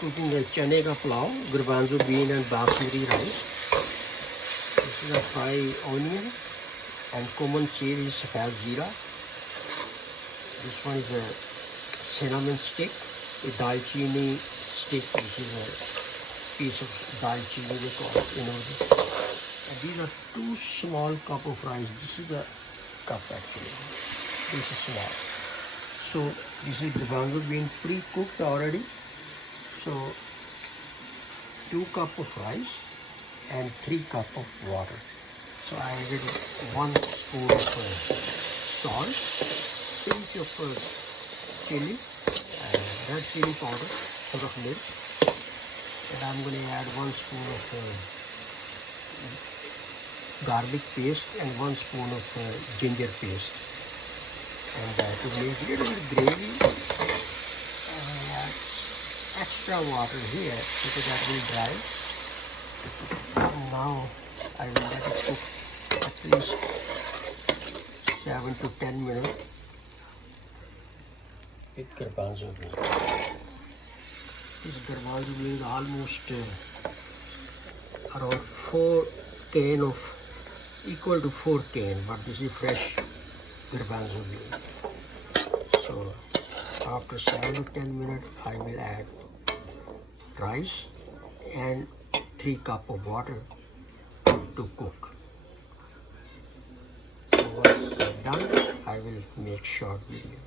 cooking a Channa Pillaow, Garbanzo bean and Basmati rice. This is a fried onion and common seed is Zeera. This one is a cinnamon stick, a dalchini stick, which is a piece of dalchini we call it, this. And these are 2 small cup of rice. This is the cup actually. This is small. So this is Garbanzo bean pre-cooked already. So 2 cup of rice and 3 cup of water. So I added 1 spoon of salt, pinch of chili, red chili powder, sort of milk, and I'm going to add 1 spoon of garlic paste and 1 spoon of ginger paste. And to make a little bit gravy, extra water here because that will dry. And now I will let it cook at least 7 to 10 minutes with Garbanzo bean. This Garbanzo bean is almost around 4 can of equal to 4 can, but this is fresh Garbanzo bean. So after 7 to 10 minutes I will add rice and 3 cup of water to cook. So once done, I will make short video.